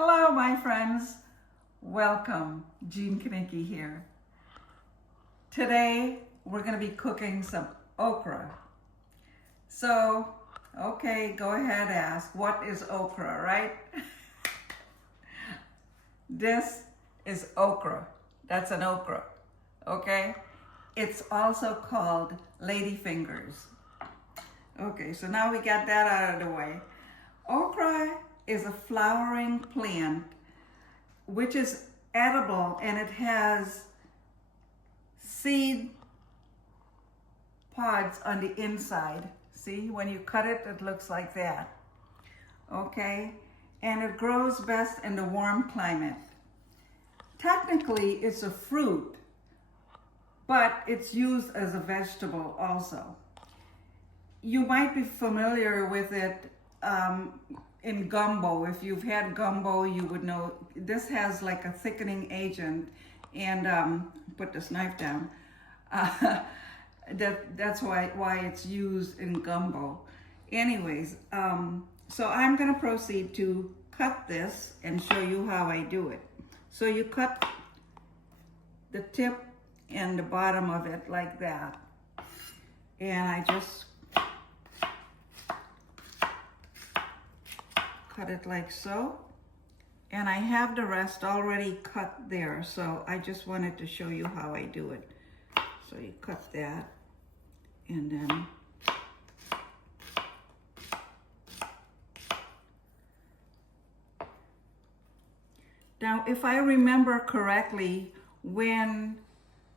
Hello, my friends. Welcome. Jean Kanicki here. Today, we're going to be cooking some okra. So, okay, go ahead, ask, what is okra, right? This is okra. That's an okra, okay? It's also called ladyfingers. Okay, so now we got that out of the way. Okra is a flowering plant which is edible, and it has seed pods on the inside. See, when you cut it, it looks like that. Okay, and it grows best in the warm climate. Technically, it's a fruit, but it's used as a vegetable also. You might be familiar with it in gumbo. If you've had gumbo, you would know this has like a thickening agent. And put this knife down. That's why it's used in gumbo. Anyways, so I'm going to proceed to cut this and show you how I do it. So you cut the tip and the bottom of it like that, and I just cut it like so, and I have the rest already cut there, so I just wanted to show you how I do it. So you cut that, and then now, if I remember correctly, when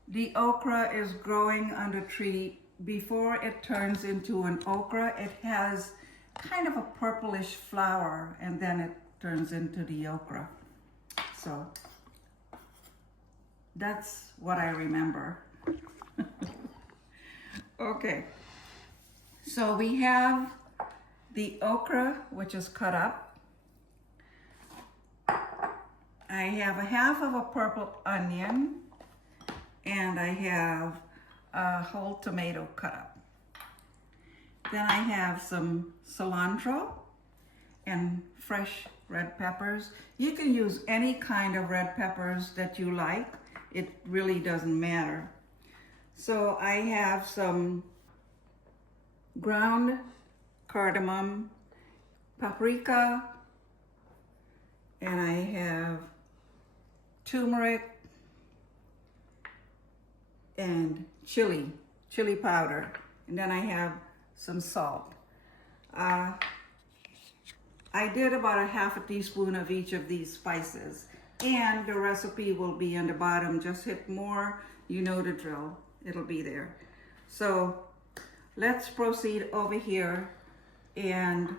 the okra is growing on the tree, before it turns into an okra, it has kind of a purplish flower, and then it turns into the okra. So that's what I remember. Okay, so we have the okra, which is cut up. I have a half of a purple onion, and I have a whole tomato cut up. Then I have some cilantro and fresh red peppers. You can use any kind of red peppers that you like. It really doesn't matter. So I have some ground cardamom, paprika, and I have turmeric and chili powder, and then I have some salt. I did about a half a teaspoon of each of these spices, and the recipe will be on the bottom. Just hit more, you know the drill, it'll be there. So let's proceed over here, and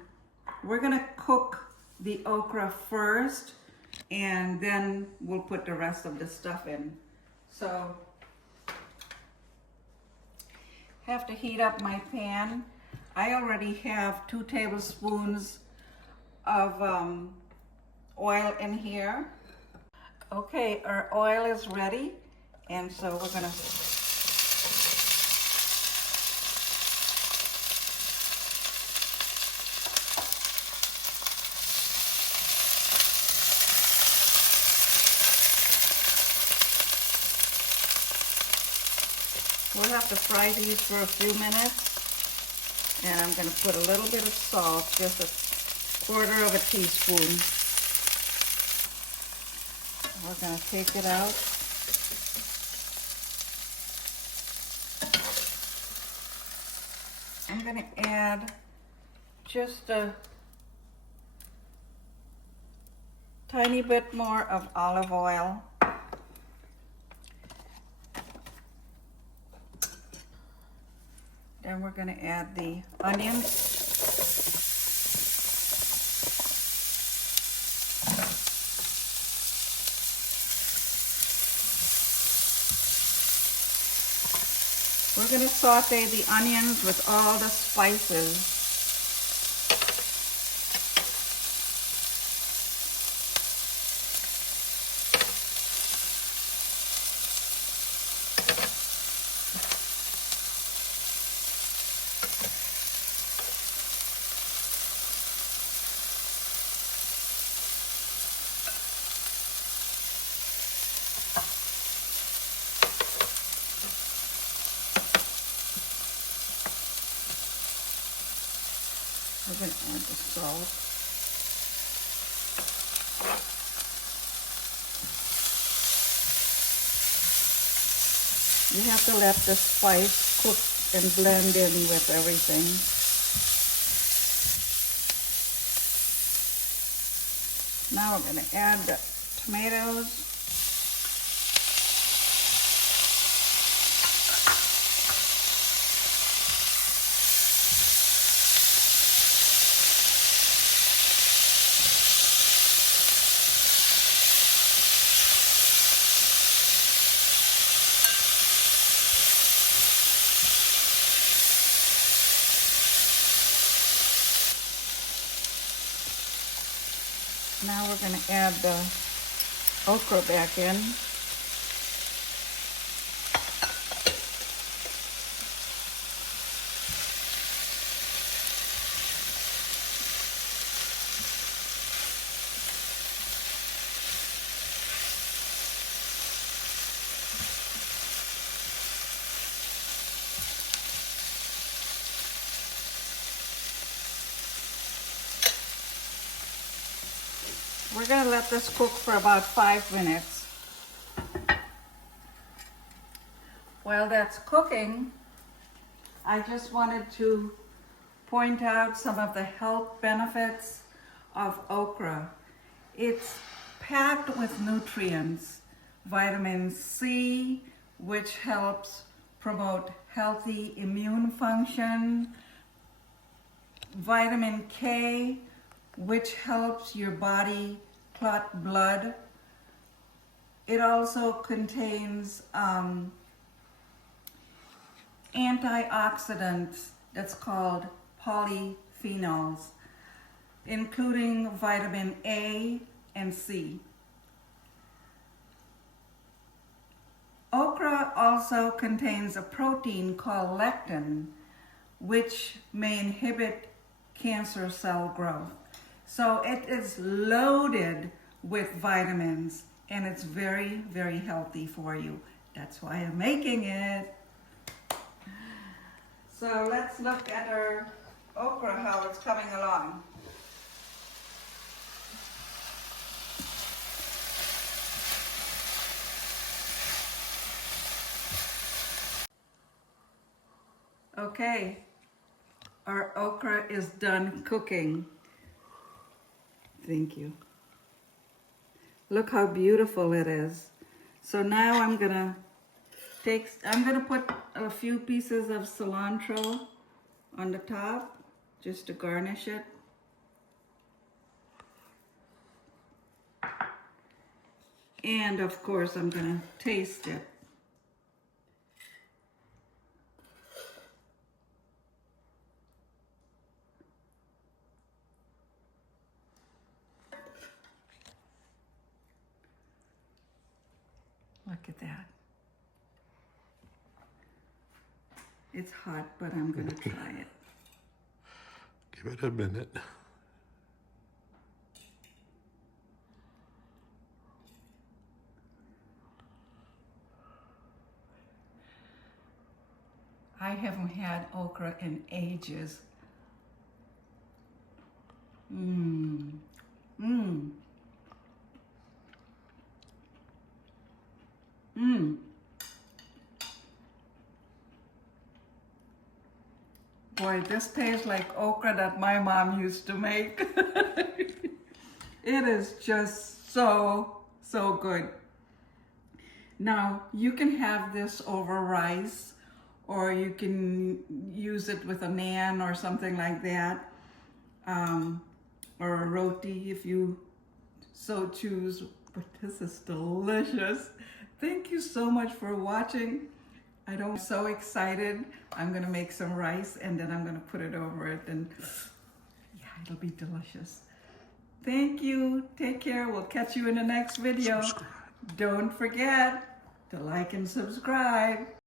we're gonna cook the okra first, and then we'll put the rest of the stuff in. So have to heat up my pan. I already have 2 tablespoons of oil in here. Okay, our oil is ready, and so we're gonna we'll have to fry these for a few minutes, and I'm going to put a little bit of salt, just a quarter of a teaspoon. We're going to take it out. I'm going to add just a tiny bit more of olive oil. Then we're going to add the onions. We're going to saute the onions with all the spices. We're going to add the salt. You have to let the spice cook and blend in with everything. Now we're going to add the tomatoes. Now we're going to add the okra back in. We're going to let this cook for about 5 minutes. While that's cooking, I just wanted to point out some of the health benefits of okra. It's packed with nutrients, vitamin C, which helps promote healthy immune function, vitamin K, which helps your body clot blood. It also contains antioxidants that's called polyphenols, including vitamin A and C. Okra also contains a protein called lectin, which may inhibit cancer cell growth. So it is loaded with vitamins, and it's very, very healthy for you. That's why I'm making it. So let's look at our okra, how it's coming along. Okay, our okra is done cooking. Thank you. Look how beautiful it is. So now I'm gonna put a few pieces of cilantro on the top just to garnish it. And of course I'm gonna taste it. Look at that. It's hot, but I'm going to try it. Give it a minute. I haven't had okra in ages. Boy, this tastes like okra that my mom used to make. It is just so, so good. Now, you can have this over rice, or you can use it with a naan or something like that, or a roti if you so choose. But this is delicious. Thank you so much for watching. I'm so excited. I'm gonna make some rice and then I'm gonna put it over it, and yeah, it'll be delicious. Thank you. Take care. We'll catch you in the next video. Subscribe. Don't forget to like and subscribe.